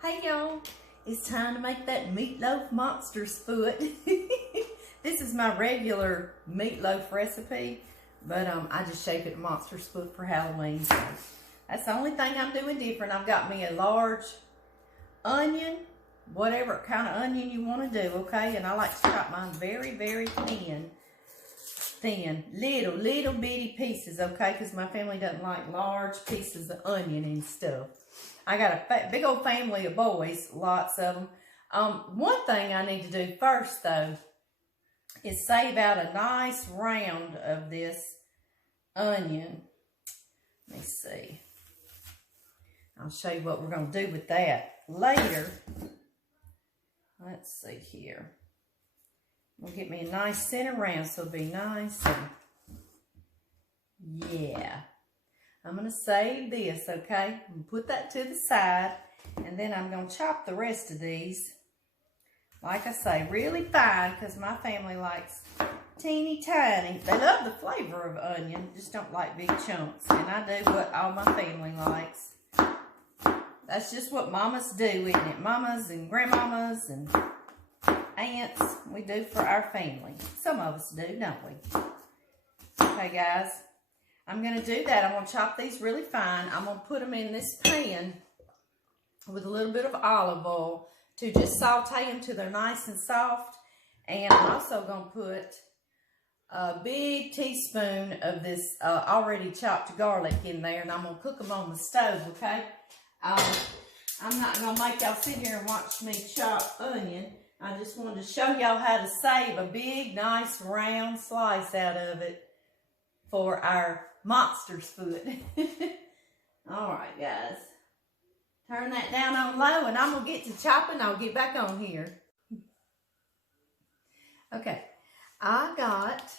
Hey y'all, it's time to make that meatloaf monster's foot. This is my regular meatloaf recipe, but I just shaped it monster's foot for Halloween. So that's the only thing I'm doing different. I've got me a large onion, whatever kind of onion you want to do, okay? And I like to chop mine very, very thin, little bitty pieces, okay? Because my family doesn't like large pieces of onion and stuff. I got a big old family of boys, lots of them. One thing I need to do first, though, is save out a nice round of this onion. Let me see. I'll show you what we're going to do with that later. Let's see here. We'll get me a nice center round, so it'll be nice. Yeah. I'm going to save this, okay? I'm going to put that to the side, and then I'm going to chop the rest of these, like I say, really fine, because my family likes teeny tiny. They love the flavor of onion, just don't like big chunks, and I do what all my family likes. That's just what mamas do, isn't it? Mamas and grandmamas and aunts, we do for our family. Some of us do, don't we? Okay, guys. I'm going to do that. I'm going to chop these really fine. I'm going to put them in this pan with a little bit of olive oil to just saute them till they're nice and soft. And I'm also going to put a big teaspoon of this already chopped garlic in there. And I'm going to cook them on the stove, okay? I'm not going to make y'all sit here and watch me chop onion. I just wanted to show y'all how to save a big, nice, round slice out of it for our monster's foot. Alright, guys. Turn that down on low, and I'm going to get to chopping. I'll get back on here. Okay. I got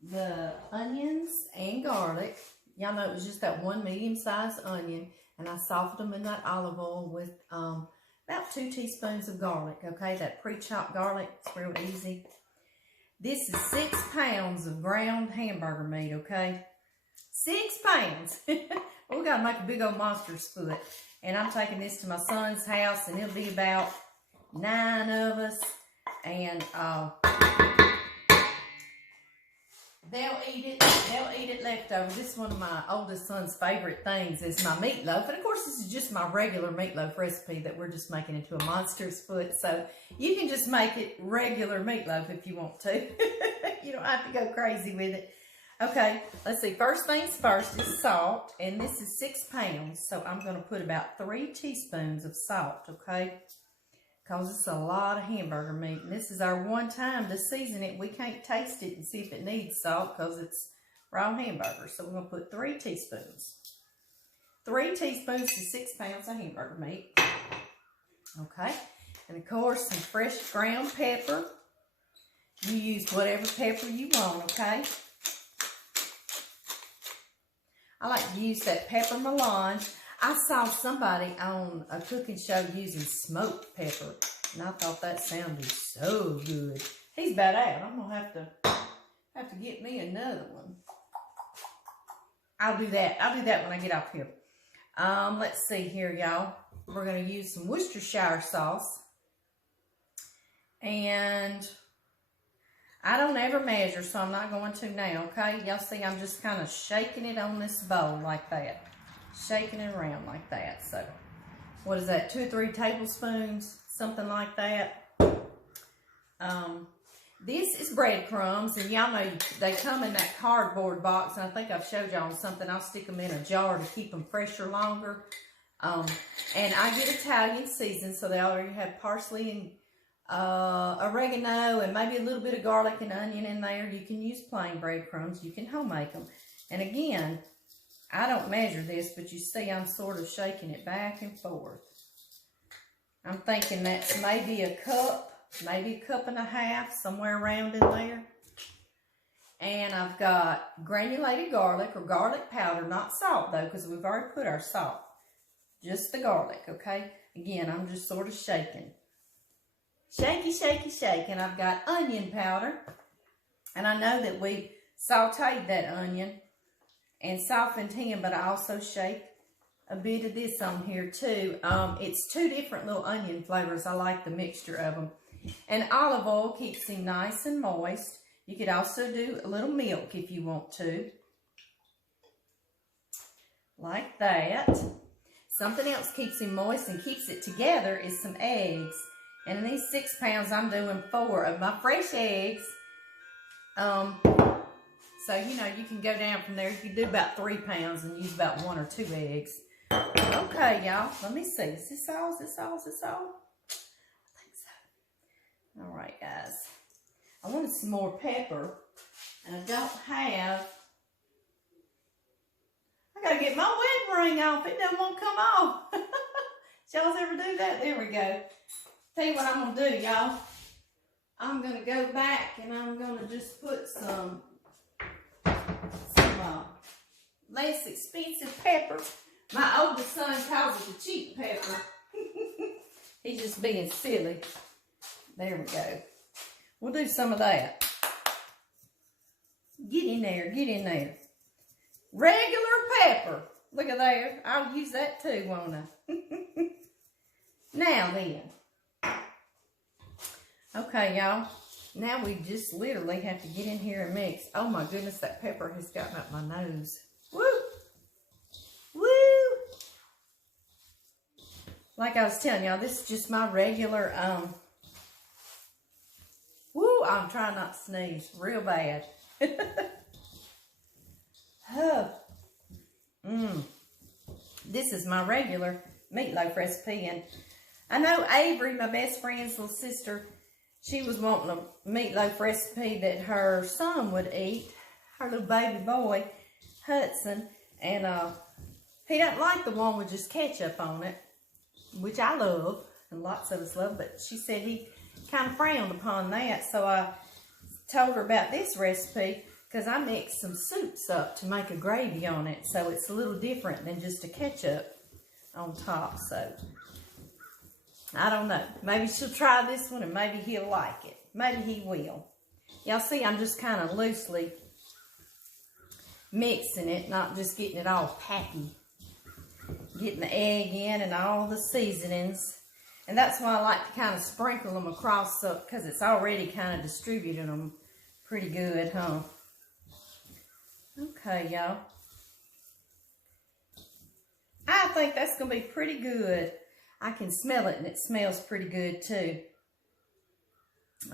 the onions and garlic. Y'all know it was just that one medium-sized onion, and I softened them in that olive oil with about 2 teaspoons of garlic, okay? That pre-chopped garlic. It's real easy. This is 6 pounds of ground hamburger meat, okay? 6 pounds. We got to make a big old monster's foot. And I'm taking this to my son's house, and it'll be about 9 of us. And they'll eat it. They'll eat it leftover. This is one of my oldest son's favorite things is my meatloaf. And, of course, this is just my regular meatloaf recipe that we're just making into a monster's foot. So you can just make it regular meatloaf if you want to. You don't have to go crazy with it. Okay, let's see. First things first is salt, and this is 6 pounds, so I'm going to put about 3 teaspoons of salt, okay? Because it's a lot of hamburger meat, and this is our one time to season it. We can't taste it and see if it needs salt because it's raw hamburger, so we're going to put 3 teaspoons. 3 teaspoons to 6 pounds of hamburger meat, okay? And, of course, some fresh ground pepper. You use whatever pepper you want, okay? I like to use that pepper melange. I saw somebody on a cooking show using smoked pepper, and I thought that sounded so good. He's about out. I'm gonna have to get me another one. I'll do that. I'll do that when I get off here. Let's see here, y'all. We're gonna use some Worcestershire sauce, and I don't ever measure, so I'm not going to now, okay? Y'all see I'm just kind of shaking it on this bowl like that. Shaking it around like that. So, what is that? 2 or 3 tablespoons? Something like that. This is breadcrumbs, and y'all know they come in that cardboard box, and I think I've showed y'all something. I'll stick them in a jar to keep them fresher longer. And I get Italian seasoned, so they already have parsley and oregano and maybe a little bit of garlic and onion in there. You can use plain breadcrumbs. You can home make them. And again, I don't measure this, but you see I'm sort of shaking it back and forth. I'm thinking that's maybe a cup, maybe a cup and a half, somewhere around in there. And I've got granulated garlic or garlic powder, not salt though, because we've already put our salt. Just the garlic, okay? Again, I'm just sort of shaking. Shaky, shaky, shake. And I've got onion powder. And I know that we sauteed that onion and softened him, but I also shake a bit of this on here too. It's 2 different little onion flavors. I like the mixture of them. And olive oil keeps him nice and moist. You could also do a little milk if you want to. Like that. Something else keeps him moist and keeps it together is some eggs. And in these 6 pounds, I'm doing 4 of my fresh eggs. So, you know, you can go down from there. You can do about 3 pounds and use about 1 or 2 eggs. Okay, y'all. Let me see. Is this all? Is this all? Is this all? I think so. All right, guys. I wanted some more pepper. And I don't have... I got to get my wedding ring off. It doesn't want to come off. Y'all ever do that? There we go. Tell you what I'm going to do, y'all. I'm going to go back and I'm going to just put some less expensive pepper. My oldest son calls it the cheap pepper. He's just being silly. There we go. We'll do some of that. Get in there, get in there. Regular pepper. Look at there. I'll use that too, won't I? Now then. Okay, y'all. Now we just literally have to get in here and mix. Oh my goodness, that pepper has gotten up my nose. Woo! Woo! Like I was telling y'all, this is just my regular, woo, I'm trying not to sneeze real bad. Huh. This is my regular meatloaf recipe, and I know Avery, my best friend's little sister, she was wanting a meatloaf recipe that her son would eat, her little baby boy, Hudson, and he doesn't like the one with just ketchup on it, which I love, and lots of us love, but she said he kind of frowned upon that, so I told her about this recipe, because I mixed some soups up to make a gravy on it, so it's a little different than just a ketchup on top, so I don't know. Maybe she'll try this one and maybe he'll like it. Maybe he will. Y'all see, I'm just kind of loosely mixing it, not just getting it all packy. Getting the egg in and all the seasonings. And that's why I like to kind of sprinkle them across, so because it's already kind of distributing them pretty good, huh? Okay, y'all. I think that's going to be pretty good. I can smell it, and it smells pretty good, too.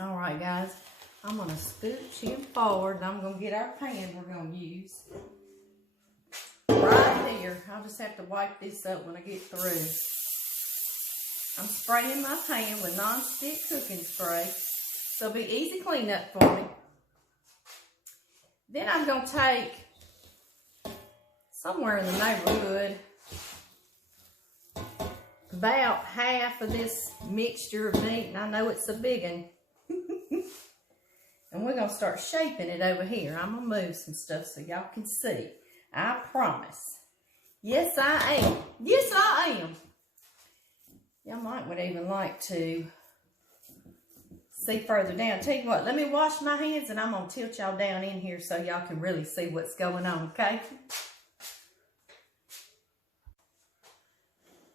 All right, guys. I'm going to scooch him forward, and I'm going to get our pan we're going to use. Right here. I'll just have to wipe this up when I get through. I'm spraying my pan with non-stick cooking spray, so it'll be easy cleanup for me. Then I'm going to take somewhere in the neighborhood about half of this mixture of meat, and I know it's a big one. And we're going to start shaping it over here. I'm going to move some stuff so y'all can see. I promise. Yes, I am. Yes, I am. Y'all would even like to see further down. Tell you what, let me wash my hands, and I'm going to tilt y'all down in here so y'all can really see what's going on, okay?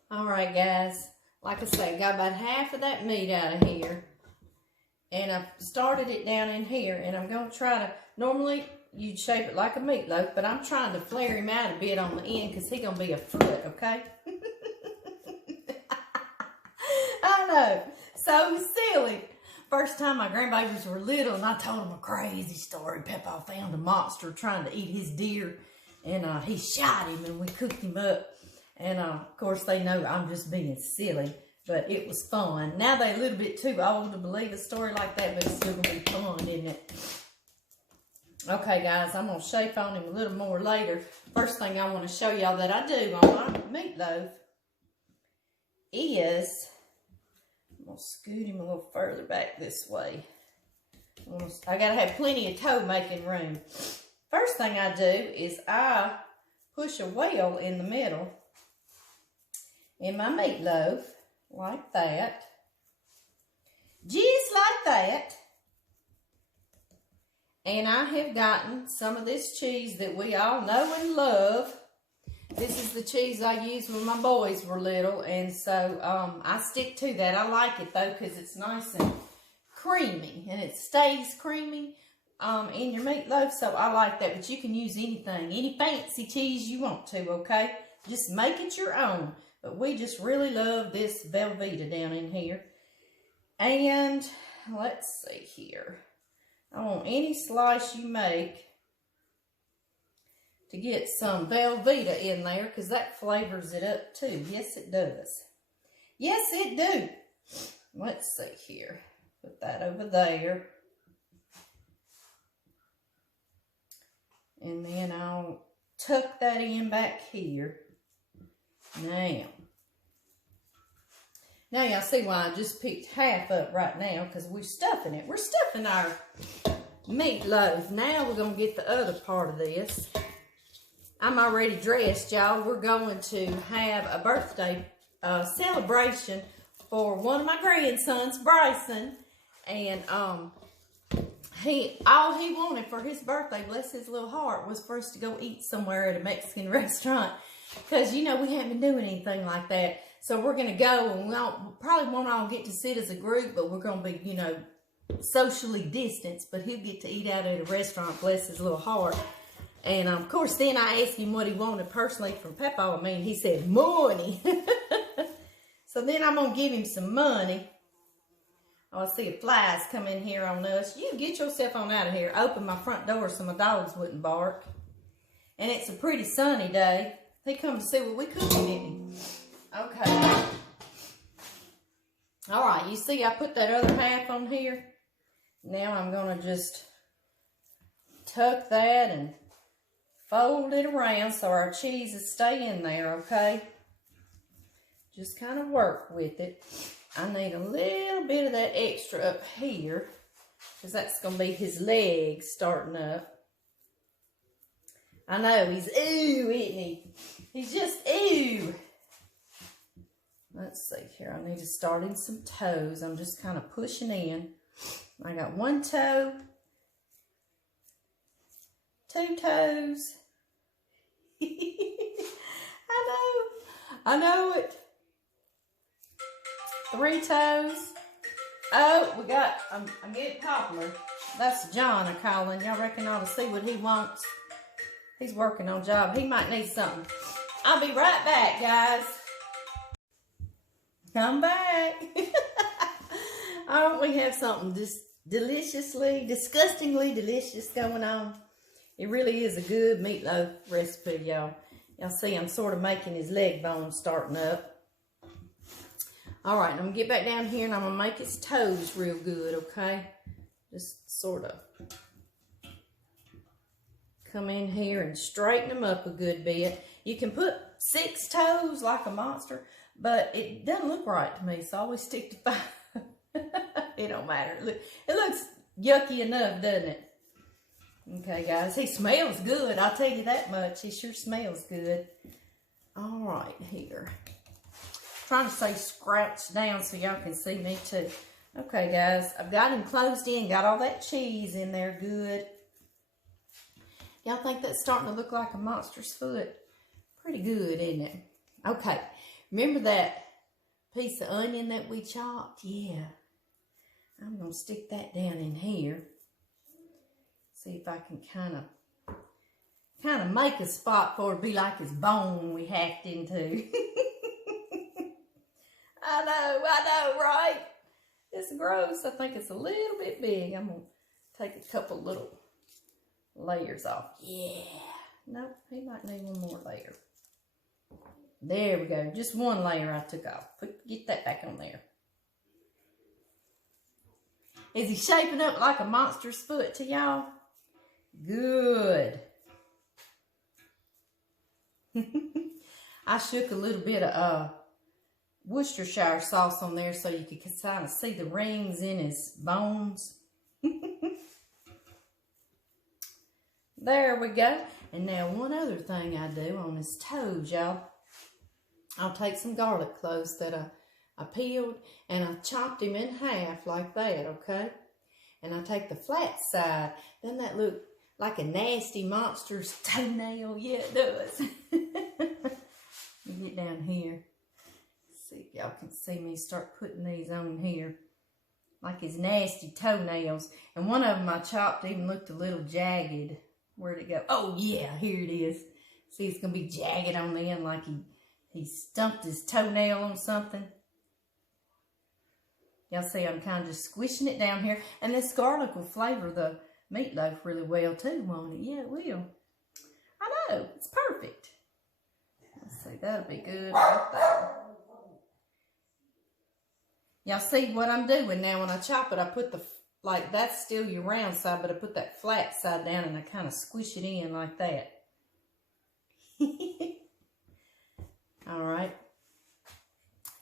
All right, guys. Like I say, got about half of that meat out of here. And I've started it down in here, and I'm going to try to, normally you'd shape it like a meatloaf, but I'm trying to flare him out a bit on the end because he's going to be a foot, okay? I know. So silly. First time my grandbabies were little, and I told them a crazy story. Peppa found a monster trying to eat his deer, and he shot him, and we cooked him up. And, of course, they know I'm just being silly, but it was fun. Now they're a little bit too old to believe a story like that, but it's still going to be fun, isn't it? Okay, guys, I'm going to shape on him a little more later. First thing I want to show y'all that I do on my meatloaf is, I'm going to scoot him a little further back this way. I got to have plenty of toe making room. First thing I do is I push a whale in the middle in my meatloaf, like that. Just like that. And I have gotten some of this cheese that we all know and love This is the cheese I used when my boys were little, and so I stick to that. I like it though because it's nice and creamy, and it stays creamy in your meatloaf, so I like that. But you can use anything, any fancy cheese you want to, okay? Just make it your own. But we just really love this Velveeta down in here. And let's see here. I want any slice you make to get some Velveeta in there, because that flavors it up too. Yes, it does. Yes, it do. Let's see here. Put that over there. And then I'll tuck that in back here. Now y'all see why I just picked half up right now, because we're stuffing it. We're stuffing our meatloaf. Now we're going to get the other part of this. I'm already dressed, y'all. We're going to have a birthday celebration for one of my grandsons, Bryson. And all he wanted for his birthday, bless his little heart, was for us to go eat somewhere at a Mexican restaurant. Because, you know, we haven't been doing anything like that. So we're going to go, and we probably won't all get to sit as a group, but we're going to be, you know, socially distanced. But he'll get to eat out at a restaurant, bless his little heart. And, of course, then I asked him what he wanted personally from Papa. He said, money. So then I'm going to give him some money. Oh, I see a flies come in here on us. You get yourself on out of here. Open my front door so my dogs wouldn't bark. And it's a pretty sunny day. He come to see what we cooking, didn't he? Okay. All right, you see I put that other half on here. Now I'm going to just tuck that and fold it around so our cheeses stay in there, okay? Just kind of work with it. I need a little bit of that extra up here, because that's going to be his legs starting up. I know, he's ooh, isn't he? He's just ooh. Let's see here. I need to start in some toes. I'm just kind of pushing in. I got one toe, two toes. I know it. 3 toes. Oh, we got, I'm getting popular. That's John a calling. Y'all reckon I ought to see what he wants. He's working on a job. He might need something. I'll be right back, guys. Come back. Don't we have something just disgustingly delicious going on? It really is a good meatloaf recipe, y'all. Y'all see I'm sort of making his leg bones starting up. All right, I'm going to get back down here and I'm going to make his toes real good, okay? Just sort of come in here and straighten them up a good bit. You can put 6 toes like a monster, but it doesn't look right to me, so I always stick to 5. It don't matter. It looks yucky enough, doesn't it? Okay, guys, he smells good. I'll tell you that much. He sure smells good. All right, here. Trying to stay scratched down so y'all can see me too. Okay, guys, I've got him closed in. Got all that cheese in there good. Y'all think that's starting to look like a monster's foot? Pretty good, isn't it? Okay, remember that piece of onion that we chopped? Yeah. I'm going to stick that down in here. See if I can kind of make a spot for it to be like his bone we hacked into. I know, right? It's gross. I think it's a little bit big. I'm going to take a couple little layers off. Yeah. Nope, he might need one more layer. There we go. Just one layer I took off. Get that back on there. Is he shaping up like a monster's foot to y'all? Good. I shook a little bit of Worcestershire sauce on there so you could kind of see the rings in his bones. There we go. And now one other thing I do on his toes, y'all. I'll take some garlic cloves that I peeled and I chopped him in half like that, okay? And I take the flat side. Doesn't that look like a nasty monster's toenail? Yeah, it does. Get down here. See if y'all can see me start putting these on here. Like his nasty toenails. And one of them I chopped even looked a little jagged. Where'd it go? Oh yeah, here it is. See, it's going to be jagged on the end like he stumped his toenail on something. Y'all see I'm kind of just squishing it down here. And this garlic will flavor the meatloaf really well too, won't it? Yeah, it will. I know, it's perfect. Let's see, that'll be good right there. Y'all see what I'm doing now when I chop it? I put the, like that's still your round side, but I put that flat side down and I kind of squish it in like that. All right.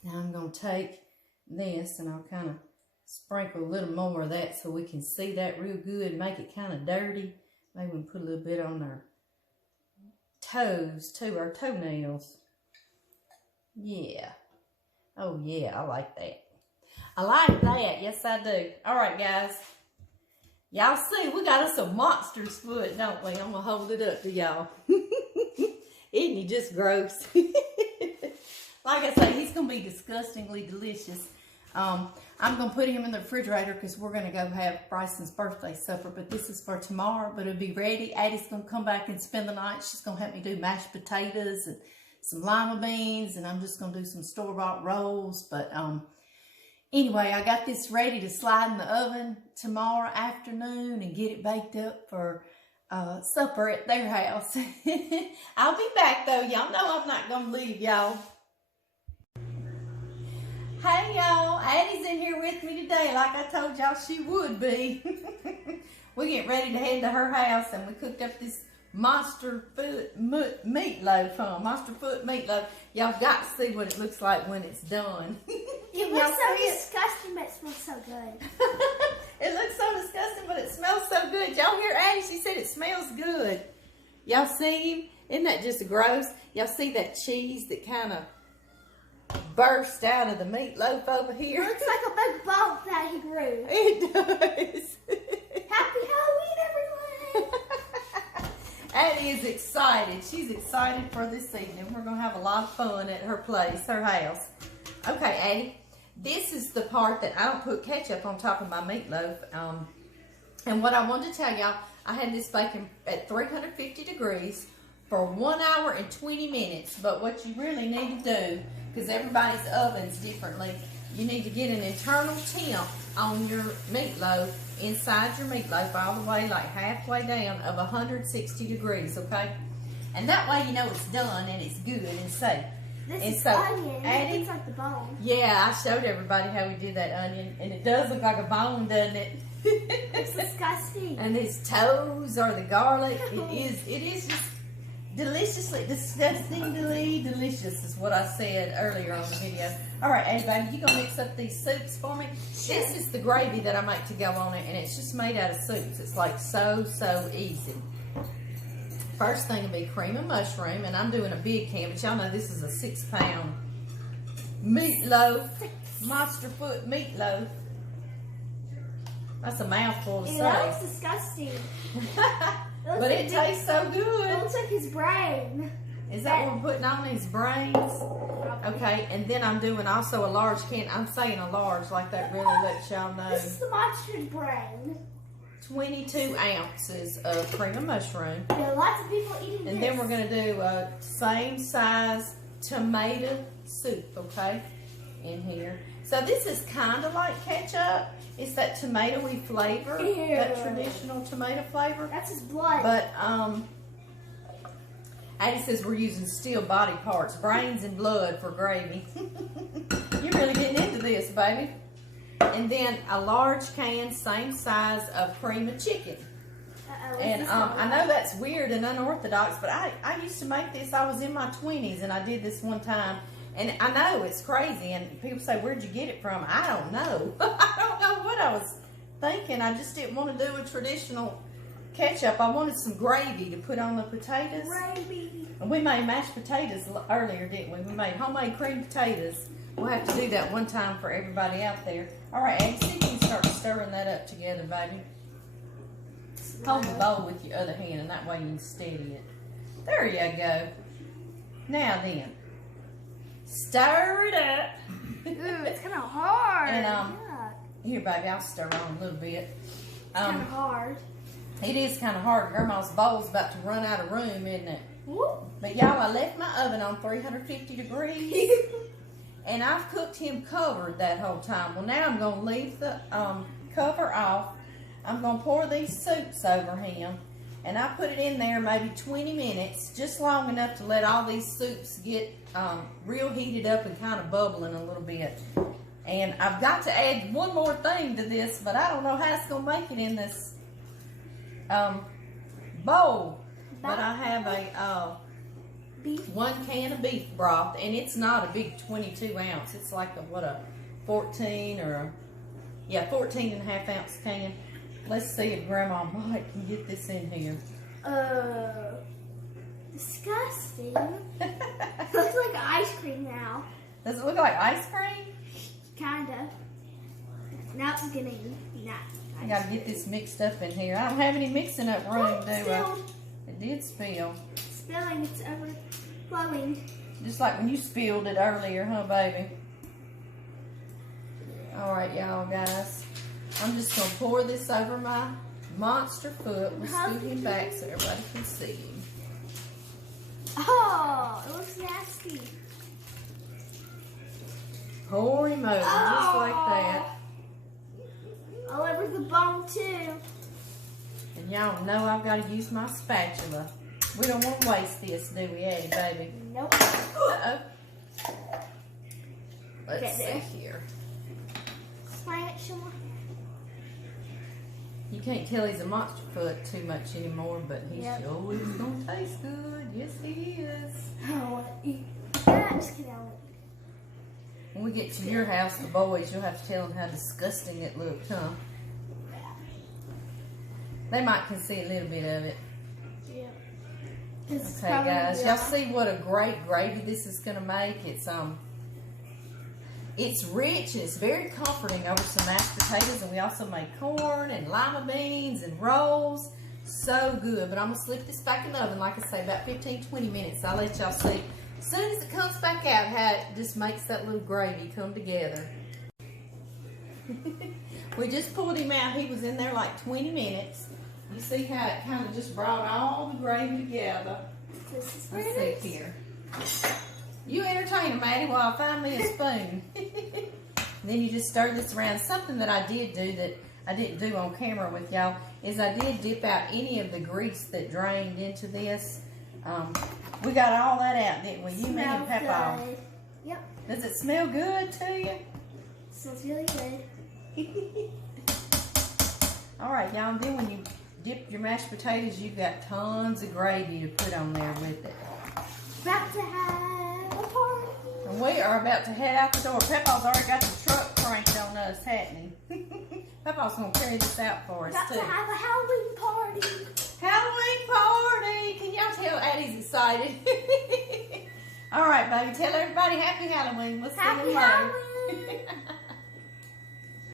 Now I'm going to take this and I'll kind of sprinkle a little more of that so we can see that real good. Make it kind of dirty. Maybe we can put a little bit on our toes too, our toenails. Yeah. Oh yeah, I like that. I like that. Yes, I do. All right, guys. Y'all see, we got us a monster's foot, don't we? I'm going to hold it up to y'all. Isn't he just gross? Like I say, he's going to be disgustingly delicious. I'm going to put him in the refrigerator because we're going to go have Bryson's birthday supper. But this is for tomorrow, but it'll be ready. Addie's going to come back and spend the night. She's going to help me do mashed potatoes and some lima beans. And I'm just going to do some store-bought rolls. But anyway, I got this ready to slide in the oven tomorrow afternoon and get it baked up for supper at their house. I'll be back though. Y'all know I'm not going to leave y'all. Hey y'all, Addie's in here with me today like I told y'all she would be. We get ready to head to her house and we cooked up this monster foot meatloaf, huh? Monster foot meatloaf. Y'all got to see what it looks like when it's done. It looks so disgusting, but it smells so good. It looks so disgusting, but it smells so good. Y'all hear Addie? She said it smells good. Y'all see him? Isn't that just gross? Y'all see that cheese that kind of burst out of the meatloaf over here? It looks like a big ball that he grew. It does. Happy Halloween, everyone! Addie is excited. She's excited for this evening. We're going to have a lot of fun at her place, her house. Okay, Addie. This is the part that I don't put ketchup on top of my meatloaf. And what I wanted to tell y'all, I had this baking at 350 degrees for 1 hour and 20 minutes. But what you really need to do, because everybody's oven's differently, you need to get an internal temp on your meatloaf, inside your meatloaf, all the way like halfway down of 160 degrees, okay? And that way you know it's done and it's good and safe. This is onion. It looks like the bone. Yeah, I showed everybody how we do that onion, and it does look like a bone, doesn't it? It's disgusting. And his toes are the garlic. It is just deliciously, disgustingly delicious is what I said earlier on the video. All right, Addie, baby, you gonna mix up these soups for me? Sure. This is the gravy that I make to go on it, and it's just made out of soups. It's like so easy. First thing will be cream of mushroom, and I'm doing a big can, but y'all know this is a 6-pound meatloaf, monster foot meatloaf. That's a mouthful to say. It looks disgusting. But it tastes so good. It looks like his brain. Is that what we're putting on his brains? Okay, and then I'm doing also a large can. I'm saying a large, like that really lets y'all know. This is the monster's brain. 22 ounces of cream of mushroom. There are lots of people eating this. And then we're going to do a same size tomato soup, okay, in here. So this is kind of like ketchup. It's that tomatoey flavor, that traditional tomato flavor. That's his blood. But Addie says we're using steel body parts, brains and blood for gravy. You're really getting into this, baby. And then a large can, same size of cream of chicken. And I know that's weird and unorthodox, but I used to make this. I was in my 20s and I did this one time. And I know it's crazy, and people say, where'd you get it from? I don't know. I don't know what I was thinking. I just didn't want to do a traditional ketchup. I wanted some gravy to put on the potatoes. Gravy. And we made mashed potatoes earlier, didn't we? We made homemade cream potatoes. We'll have to do that one time for everybody out there. All right, Addie, see if you can start stirring that up together, baby. Hold the bowl with your other hand, and that way you can steady it. There you go. Now then, Stir it up. Ooh, it's kind of hard. And Yuck. here, baby, I'll stir on a little bit. It's kind of hard. It is kind of hard. Grandma's bowl's about to run out of room, isn't it? Whoop. But y'all, I left my oven on 350 degrees. And I've cooked him covered that whole time. Well, now I'm going to leave the cover off. I'm going to pour these soups over him. And I put it in there maybe 20 minutes, just long enough to let all these soups get real heated up and kind of bubbling a little bit. And I've got to add one more thing to this, but I don't know how it's going to make it in this bowl. But I have a... Beef. 1 can of beef broth, and it's not a big 22 ounce. It's like a 14 or 14 and a half ounce can. Let's see if Grandma Mike can get this in here. Disgusting. It looks like ice cream now. Does it look like ice cream? Kinda. Now it's getting I gotta get this mixed up in here. I don't have any mixing up room, do I? It did spill. Spilling, it's overflowing. Just like when you spilled it earlier, huh, baby? Alright, y'all, guys. I'm just going to pour this over my monster foot. We'll scoot him back so everybody can see him. Oh, it looks nasty. Pour him over just like that. All over the bone, too. And y'all know I've got to use my spatula. We don't want to waste this, do we, Eddie, baby? Nope. Uh-oh. Let's see here. Spatula. You can't tell he's a monster foot too much anymore, but he's always going to taste good. Yes, he is. I don't want to eat that. Just kidding. When we get to your house, the boys, you'll have to tell them how disgusting it looked, huh? They might can see a little bit of it. Yeah. Okay, guys, y'all see what a great gravy this is going to make. It's rich and it's very comforting over some mashed potatoes, and we also made corn and lima beans and rolls. So good. But I'm going to slip this back in the oven, like I say, about 15-20 minutes. I'll let y'all see as soon as it comes back out how it just makes that little gravy come together. We just pulled him out. He was in there like 20 minutes. You see how it kind of just brought all the gravy together. Let's see here. You entertain him, Maddie, while I find me a spoon. Then you just stir this around. Something that I did do that I didn't do on camera with y'all is I did dip out any of the grease that drained into this. We got all that out, didn't we? You, me, and Papa. Yep. Does it smell good to you? Smells really good. All right, y'all. And then when you dip your mashed potatoes, you've got tons of gravy to put on there with it. About to have a party. And we are about to head out the door. Papa's already got the truck cranked on us, hasn't he? Papa's going to carry this out for us, About too. to have a Halloween party. Halloween party! Can y'all tell Addie's excited? All right, baby. Tell everybody Happy Halloween. We'll see you later. Happy Halloween.